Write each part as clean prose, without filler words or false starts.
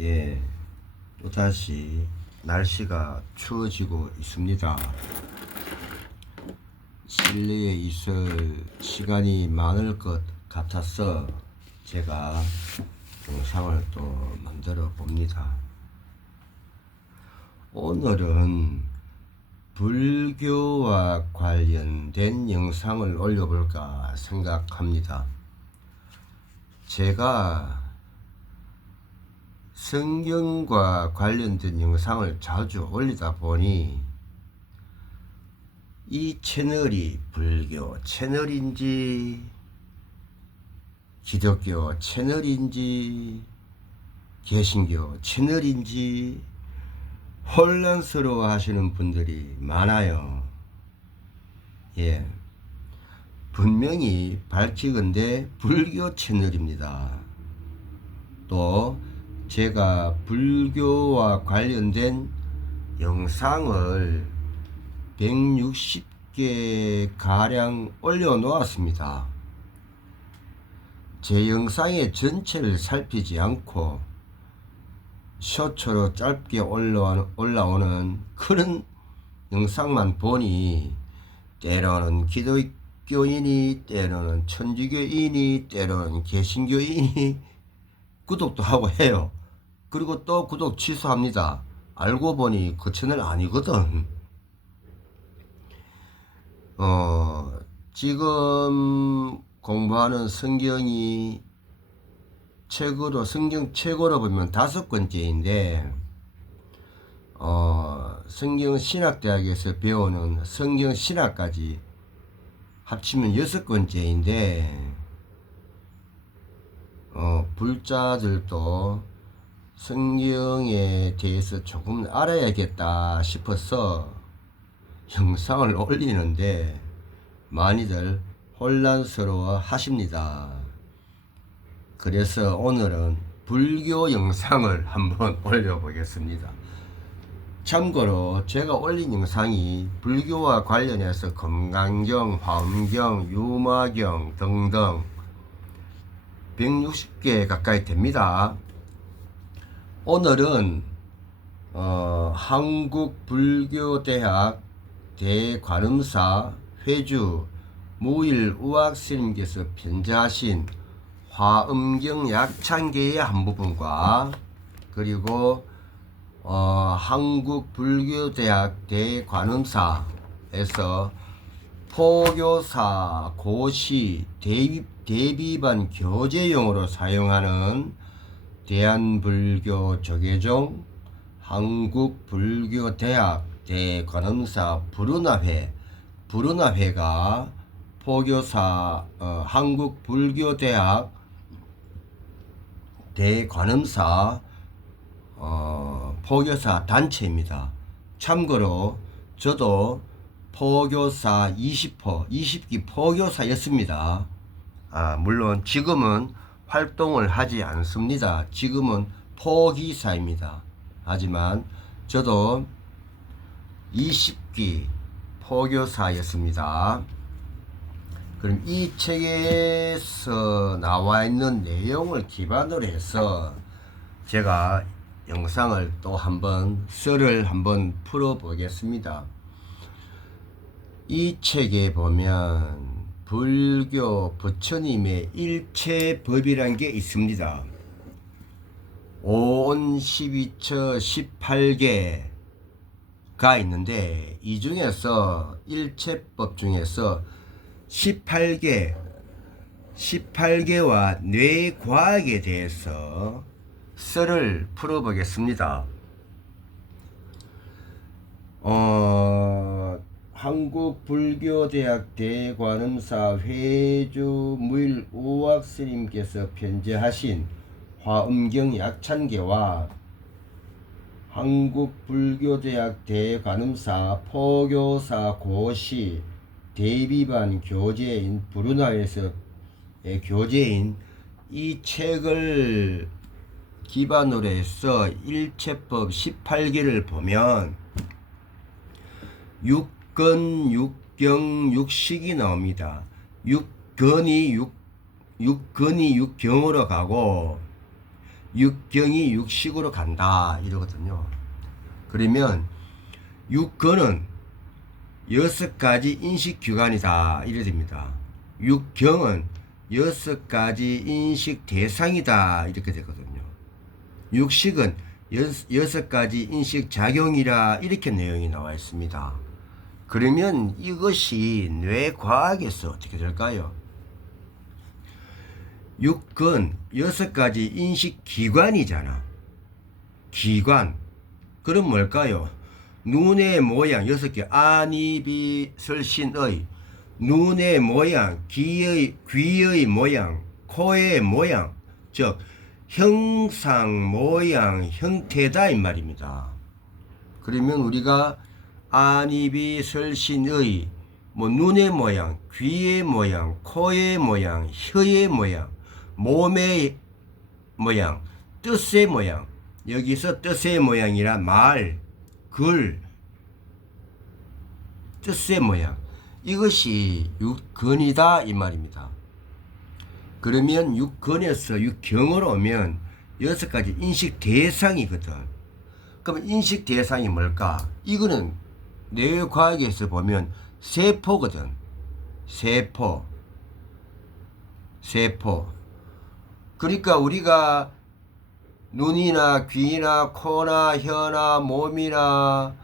예, 또다시 날씨가 추워지고 있습니다. 실내에 있을 시간이 많을 것 같아서 제가 영상을 또 만들어 봅니다. 오늘은 불교와 관련된 영상을 올려볼까 생각합니다. 제가 성경과 관련된 영상을 자주 올리다 보니 이 채널이 불교 채널인지 기독교 채널인지 개신교 채널인지 혼란스러워 하시는 분들이 많아요. 예, 분명히 밝히건대 불교 채널입니다. 또 제가 불교와 관련된 영상을 160개 가량 올려놓았습니다. 제 영상의 전체를 살피지 않고 쇼츠로 짧게 올라오는 그런 영상만 보니 때로는 기독교인이, 때로는 천주교인이, 때로는 개신교인이 구독도 하고 해요. 그리고 또 구독 취소합니다. 알고 보니 그 채널 아니거든. 지금 공부하는 성경이 성경 책으로 보면 5권째인데, 성경 신학대학에서 배우는 성경 신학까지 합치면 6권째인데, 불자들도 성경에 대해서 조금 알아야겠다 싶어서 영상을 올리는데 많이들 혼란스러워 하십니다. 그래서 오늘은 불교 영상을 한번 올려보겠습니다. 참고로 제가 올린 영상이 불교와 관련해서 금강경, 화엄경, 유마경 등등 160개 가까이 됩니다. 오늘은 한국불교대학 대관음사 회주 무일우학스님께서 편지하신 화엄경 약찬계의 한 부분과 그리고 한국불교대학 대관음사에서 포교사 고시 대비반 교재용으로 사용하는 대한불교 조계종 한국불교대학 대관음사 불운화회가 포교사 한국불교대학 대관음사 포교사 단체입니다. 참고로 저도 포교사 20기 포교사였습니다. 물론 지금은 활동을 하지 않습니다. 지금은 포기사입니다. 하지만 저도 20기 포교사였습니다. 그럼 이 책에서 나와 있는 내용을 기반으로 해서 제가 영상을 또 한번 썰을 한번 풀어 보겠습니다. 이 책에 보면 불교 부처님의 일체법이란 게 있습니다. 5온 12처 18개가 있는데 이 중에서 일체법 중에서 18개와 뇌과학에 대해서 썰을 풀어보겠습니다. 한국불교대학 대관음사 회주 무일우학스님께서 편지하신 화엄경 약찬계와 한국불교대학 대관음사 포교사 고시 대비반 교재인 불운화에서의 교재인 이 책을 기반으로 해서 일체법 18개를 보면 6건, 6경, 6식이 나옵니다. 6건이 6경으로 가고 육경이 육식으로 간다 이러거든요. 그러면 육근은 6가지 인식규관이다 이래 됩니다. 육경은 6가지 인식 대상이다 이렇게 되거든요. 육식은 6가지 인식 작용이라 이렇게 내용이 나와 있습니다. 그러면 이것이 뇌과학에서 어떻게 될까요? 육근 6가지 인식기관이잖아. 기관. 그럼 뭘까요? 눈의 모양 6개 아니비설신의 눈의 모양, 귀의 모양, 코의 모양, 즉 형상, 모양, 형태다 이 말입니다. 그러면 우리가 아니비설신의 눈의 모양, 귀의 모양, 코의 모양, 혀의 모양, 몸의 모양, 뜻의 모양, 여기서 뜻의 모양이라 말, 글, 뜻의 모양, 이것이 육근이다 이 말입니다. 그러면 육근에서 육경으로 오면 6가지 인식 대상이거든. 그럼 인식 대상이 뭘까? 이거는 뇌과학에서 보면 세포거든. 세포. 그러니까 우리가 눈이나 귀나 코나 혀나 몸이나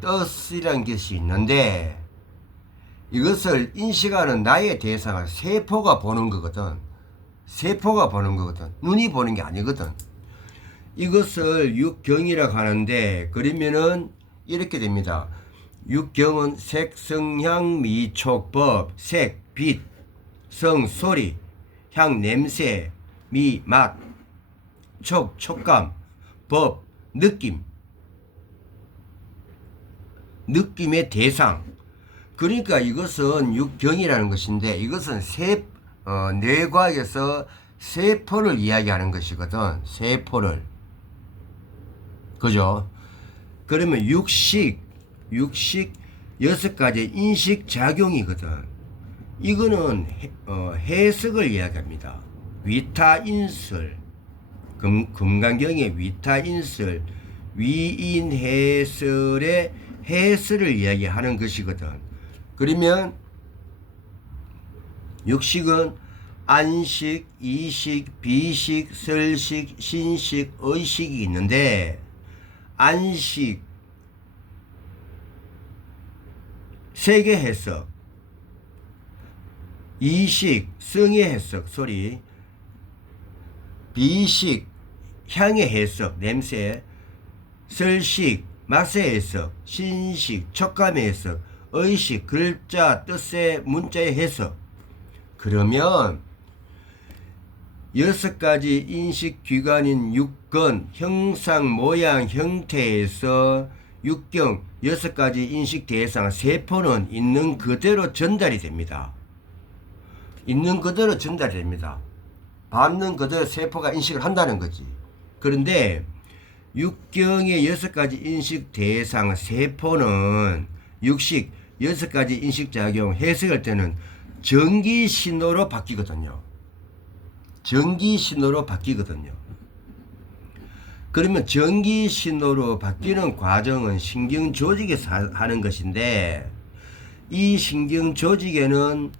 뜻이라는 것이 있는데 이것을 인식하는 나의 대상을 세포가 보는 거거든. 세포가 보는 거거든. 눈이 보는 게 아니거든. 이것을 육경이라고 하는데 그러면은 이렇게 됩니다. 육경은 색, 성향, 미, 촉, 법, 색, 빛, 성, 소리, 향, 냄새, 미, 맛, 촉, 촉감, 법, 느낌, 느낌의 대상. 그러니까 이것은 육경이라는 것인데 이것은 뇌과학에서 세포를 이야기하는 것이거든. 세포를. 그죠? 그러면 육식 6가지 인식작용이거든. 이거는 해석을 이야기합니다. 위타인설, 금강경의 위타인설, 위인해설의 해설을 이야기하는 것이거든. 그러면 육식은 안식, 이식, 비식, 설식, 신식, 의식이 있는데 안식, 색의 해석, 이식, 성의 해석, 소리, 비식, 향의 해석, 냄새, 설식, 맛의 해석, 신식, 촉감의 해석, 의식, 글자, 뜻의 문자의 해석. 그러면 6가지 인식기관인 육근, 형상, 모양, 형태에서 육경, 6가지 인식 대상, 세포는 있는 그대로 전달이 됩니다. 있는 그대로 전달이 됩니다. 받는 그대로 세포가 인식을 한다는 거지. 그런데 육경의 6가지 인식 대상, 세포는 육식, 6가지 인식작용, 해석할 때는 전기신호로 바뀌거든요. 전기신호로 바뀌거든요. 그러면 전기신호로 바뀌는 과정은 신경조직에서 하는 것인데 이 신경조직에는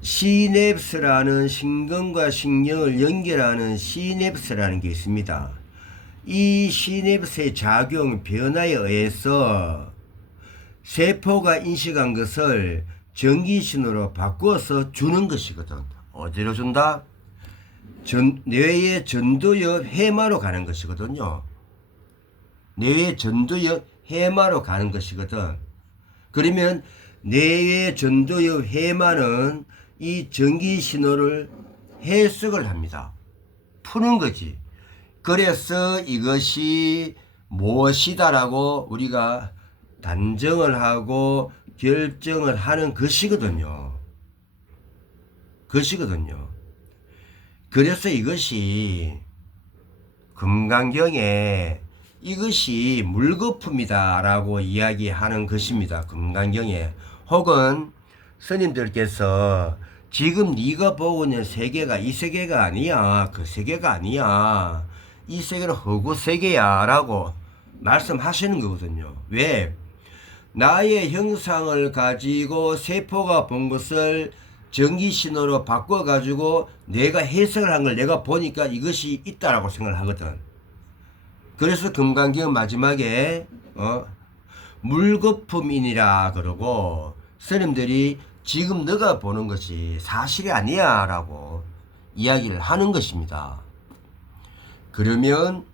시냅스라는 신경과 신경을 연결하는 시냅스라는 게 있습니다. 이 시냅스의 작용, 변화에 의해서 세포가 인식한 것을 전기신호로 바꾸어서 주는 것이거든. 어디로 준다? 뇌의 전두엽 해마로 가는 것이거든요. 뇌의 전두엽 해마로 가는 것이거든. 그러면 뇌의 전두엽 해마는 이 전기신호를 해석을 합니다. 푸는 거지. 그래서 이것이 무엇이다라고 우리가 단정을 하고 결정을 하는 것이거든요. 그래서 이것이 금강경에 이것이 물거품이다라고 이야기하는 것입니다. 금강경에. 혹은 스님들께서 지금 네가 보고 있는 세계가 이 세계가 아니야. 그 세계가 아니야. 이 세계는 허구 세계야 라고 말씀하시는 거거든요. 왜? 나의 형상을 가지고 세포가 본 것을 전기신호로 바꿔가지고 내가 해석을 한 걸 내가 보니까 이것이 있다라고 생각을 하거든. 그래서 금강경 마지막에 물거품이니라 그러고 스님들이 지금 너가 보는 것이 사실이 아니야 라고 이야기를 하는 것입니다. 그러면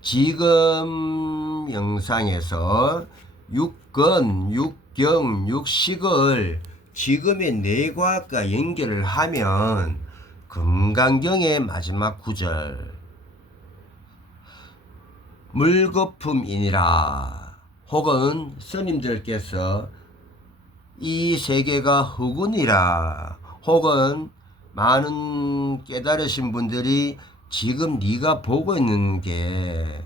지금 영상에서 육건, 육경, 육식을 지금의 뇌과학과 연결을 하면 금강경의 마지막 구절 물거품이니라 혹은 스님들께서 이 세계가 흑운이라 혹은 많은 깨달으신 분들이 지금 네가 보고 있는 게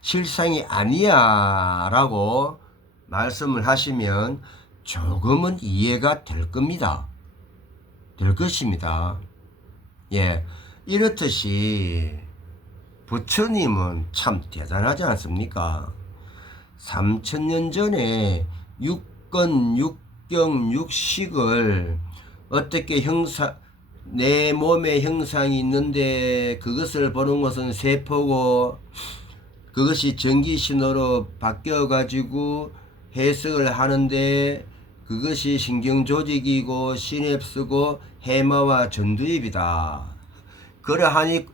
실상이 아니야 라고 말씀을 하시면 조금은 이해가 될 겁니다. 될 것입니다. 예, 이렇듯이 부처님은 참 대단하지 않습니까? 3000년 전에 육건, 육경, 육식을 어떻게 내 몸에 형상이 있는데 그것을 보는 것은 세포고 그것이 전기신호로 바뀌어가지고 해석을 하는데 그것이 신경조직이고 시냅스고 해마와 전두엽이다. 그러하니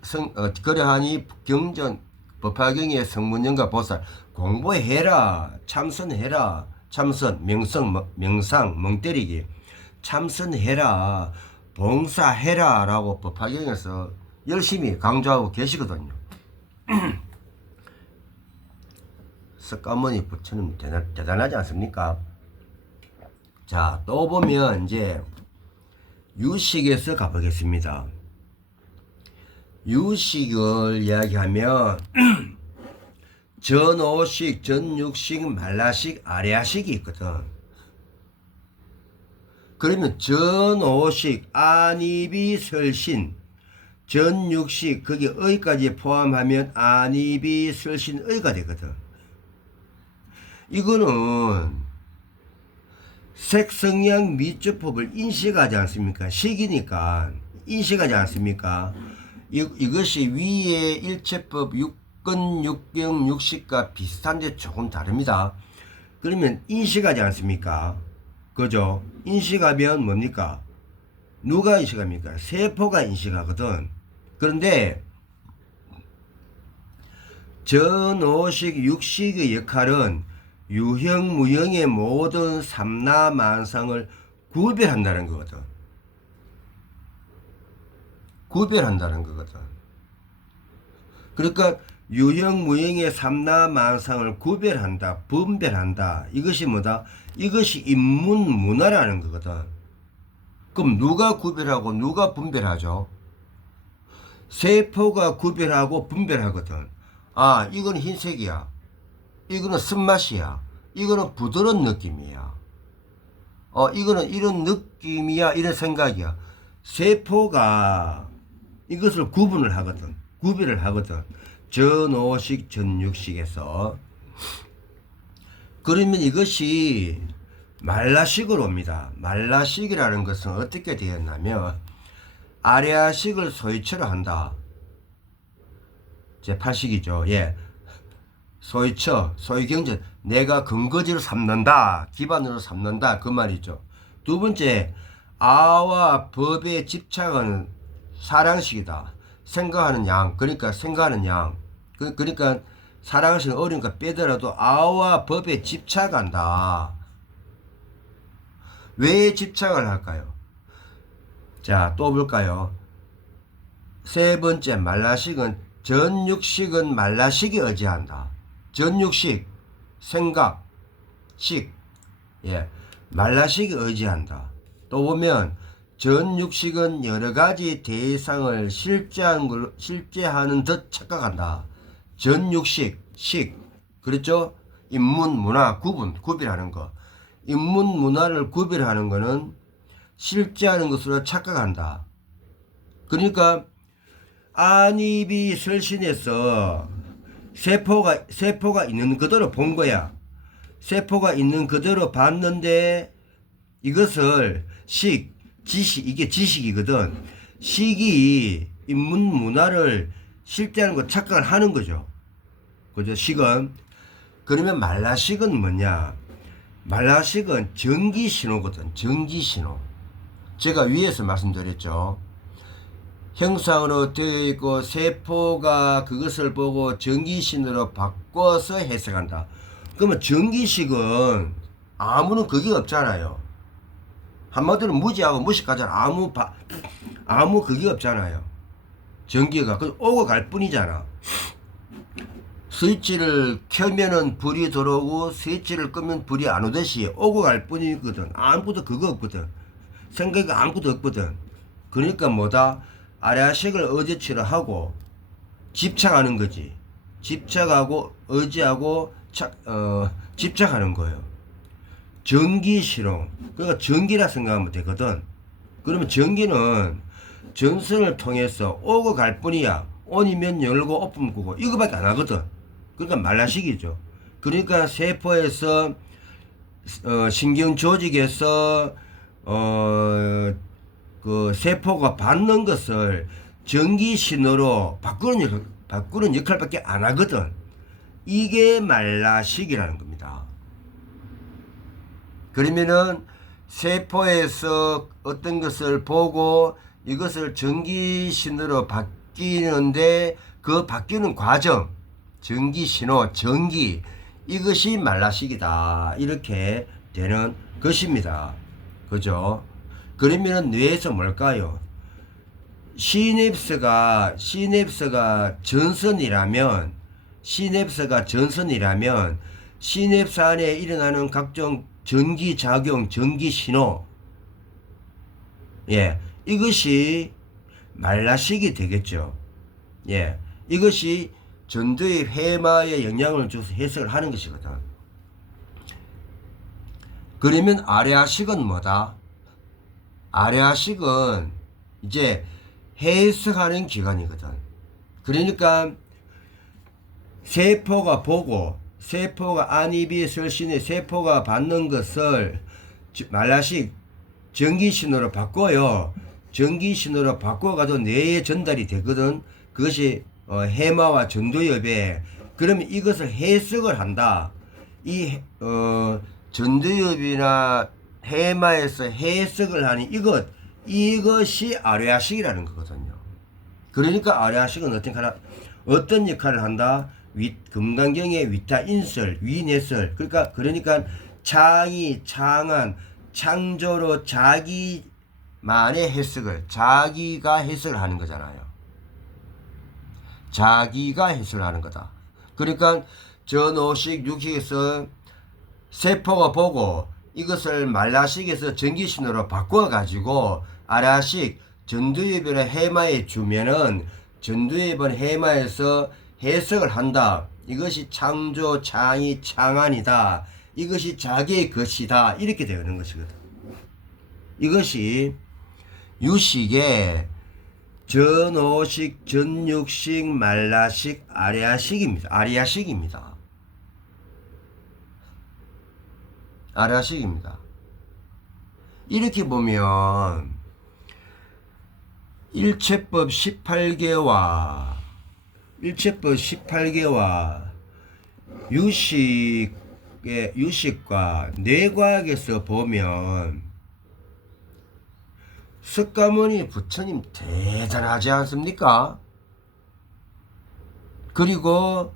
경전 법화경의 성문연과 보살 공부해라. 참선해라. 참선 명상 멍때리기 참선해라. 봉사해라 라고 법화경에서 열심히 강조하고 계시거든요. 석가모니 부처님 대단하지 않습니까? 자, 또 보면 이제 유식에서 가보겠습니다. 유식을 이야기하면 전오식, 전육식, 말라식, 아래아식이 있거든. 그러면 전오식, 안이비설신, 전육식, 거기 의까지 포함하면 안이비설신의가 되거든. 이거는 색성향 미주법을 인식하지 않습니까? 식이니까 인식하지 않습니까? 이것이 위의 일체법 육건, 육경, 육식과 비슷한데 조금 다릅니다. 그러면 인식하지 않습니까? 그죠? 인식하면 뭡니까? 누가 인식합니까? 세포가 인식하거든. 그런데 전오식, 육식의 역할은 유형, 무형의 모든 삼라만상을 구별한다는 거거든. 구별한다는 거거든. 그러니까 유형, 무형의 삼라만상을 구별한다, 분별한다. 이것이 뭐다? 이것이 인문문화라는 거거든. 그럼 누가 구별하고 누가 분별하죠? 세포가 구별하고 분별하거든. 아, 이건 흰색이야. 이거는 쓴맛이야. 이거는 부드러운 느낌이야. 이거는 이런 느낌이야. 이런 생각이야. 세포가 이것을 구분을 하거든. 구별을 하거든. 전오식, 전육식에서. 그러면 이것이 말라식으로 옵니다. 말라식이라는 것은 어떻게 되었냐면 아래아식을 소위처로 한다. 제8식이죠. 예. 소위처, 소위경전, 내가 근거지로 삼는다, 기반으로 삼는다, 그 말이죠. 두 번째, 아와 법에 집착하는 사랑식이다. 생각하는 양, 그러니까 생각하는 양. 그러니까 사랑식은 어려우니까 빼더라도 아와 법에 집착한다. 왜 집착을 할까요? 자, 또 볼까요? 세 번째, 말라식은 전육식은 말라식이 의지한다. 전육식, 생각, 식, 예, 말라식이 의지한다. 또 보면 전육식은 여러 가지 대상을 실제하는 듯 착각한다. 전육식, 식, 그렇죠? 인문, 문화, 구별하는 거. 인문, 문화를 구별하는 거는 실제하는 것으로 착각한다. 그러니까 안입이 설신해서 세포가 있는 그대로 본 거야. 세포가 있는 그대로 봤는데 이것을 지식, 이게 지식이거든. 식이 인문 문화를 실제하는 거 착각을 하는 거죠. 그죠? 식은. 그러면 말라식은 뭐냐? 말라식은 전기 신호거든. 전기 신호. 제가 위에서 말씀드렸죠. 형상으로 되어 있고 세포가 그것을 보고 전기신호로 바꿔서 해석한다. 그러면 전기식은 아무런 그게 없잖아요. 한마디로 무지하고 무식하잖아. 아무 그게 없잖아요. 전기가 그 오고 갈 뿐이잖아. 스위치를 켜면은 불이 들어오고 스위치를 끄면 불이 안 오듯이 오고 갈 뿐이거든. 아무것도 그거 없거든. 생각이 아무것도 없거든. 그러니까 뭐다? 아래아식을 의지치를 하고 집착하는 거지. 집착하고 의지하고 집착하는 거예요. 전기신호. 그러니까 전기라 생각하면 되거든. 그러면 전기는 전선을 통해서 오고 갈 뿐이야. 온이면 열고 오프면 끄고 이거밖에 안 하거든. 그러니까 말라식이죠. 그러니까 세포에서 신경 조직에서 그 세포가 받는 것을 전기 신호로 바꾸는 역할밖에 안 하거든. 이게 말라식이라는 겁니다. 그러면은 세포에서 어떤 것을 보고 이것을 전기 신호로 바뀌는데 그 바뀌는 과정, 전기 신호, 전기, 이것이 말라식이다. 이렇게 되는 것입니다. 그죠? 그러면은 뇌에서 뭘까요? 시냅스가 전선이라면 시냅스 안에 일어나는 각종 전기작용, 전기신호, 예, 이것이 말라식이 되겠죠. 예, 이것이 전두엽 해마에 영향을 줘서 해석을 하는 것이거든. 그러면 아래아식은 뭐다? 아래아식은 이제 해석하는 기관이거든. 그러니까 세포가 보고 세포가 안입이 설신에 세포가 받는 것을 말라식 전기신호로 바꿔요. 전기신호로 바꿔가지고 뇌에 전달이 되거든. 그것이 해마와 전두엽에. 그러면 이것을 해석을 한다. 전두엽이나 해마에서 해석을 하는 이것이 아래아식이라는 거거든요. 그러니까 아래아식은 어떤 역할을 한다? 금강경의 위타인설, 위내설. 그러니까 창이, 창한, 창조로 자기만의 해석을, 자기가 해석을 하는 거잖아요. 자기가 해석을 하는 거다. 그러니까 전오식, 육식에서 세포가 보고 이것을 말라식에서 전기신호로 바꿔가지고 아라식, 전두엽이나 해마에 주면은 전두엽은 해마에서 해석을 한다. 이것이 창조, 창의, 창안이다. 이것이 자기의 것이다. 이렇게 되는 것이거든. 이것이 유식의 전오식, 전육식, 말라식, 아래아식입니다. 아리아식입니다. 아래아식입니다. 이렇게 보면 일체법 18개와 유식과 뇌과학에서 보면 석가모니 부처님 대단하지 않습니까? 그리고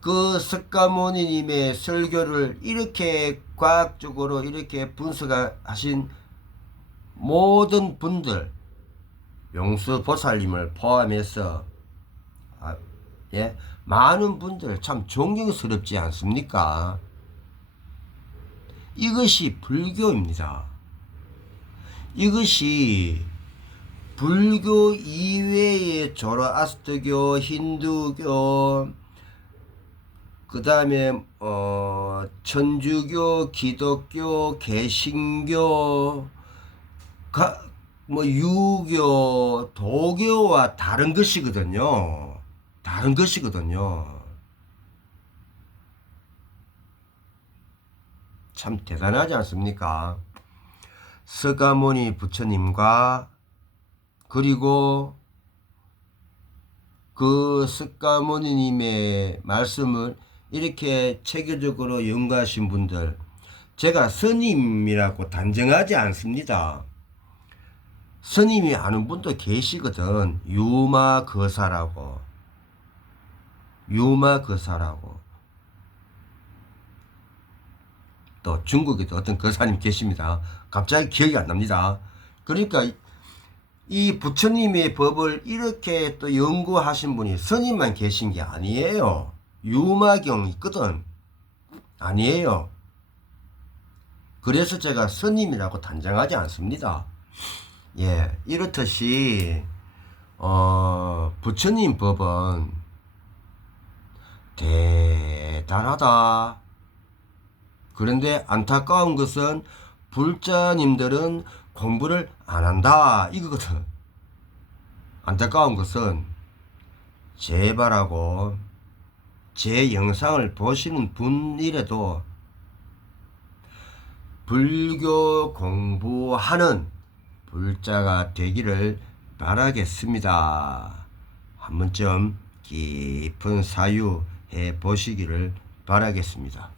그 석가모니님의 설교를 이렇게 과학적으로 이렇게 분석하신 모든 분들, 용수보살님을 포함해서 많은 분들 참 존경스럽지 않습니까? 이것이 불교입니다. 이것이 불교 이외의 조로아스터교, 힌두교, 그 다음에 천주교, 기독교, 개신교, 뭐 유교, 도교와 다른 것이거든요. 다른 것이거든요. 참 대단하지 않습니까? 서가모니 부처님과 그리고 그 석가모니님의 말씀을 이렇게 체계적으로 연구하신 분들, 제가 스님이라고 단정하지 않습니다. 스님이 아는 분도 계시거든. 유마거사라고. 유마거사라고. 또 중국에도 어떤 거사님 계십니다. 갑자기 기억이 안 납니다. 그러니까 이 부처님의 법을 이렇게 또 연구하신 분이 스님만 계신 게 아니에요. 유마경이 있거든. 아니에요. 그래서 제가 스님이라고 단정하지 않습니다. 예, 이렇듯이 부처님 법은 대단하다. 그런데 안타까운 것은 불자님들은 공부를 안 한다 이거거든. 안타까운 것은 제발하고 제 영상을 보시는 분이라도 불교 공부하는 불자가 되기를 바라겠습니다. 한 번쯤 깊은 사유해 보시기를 바라겠습니다.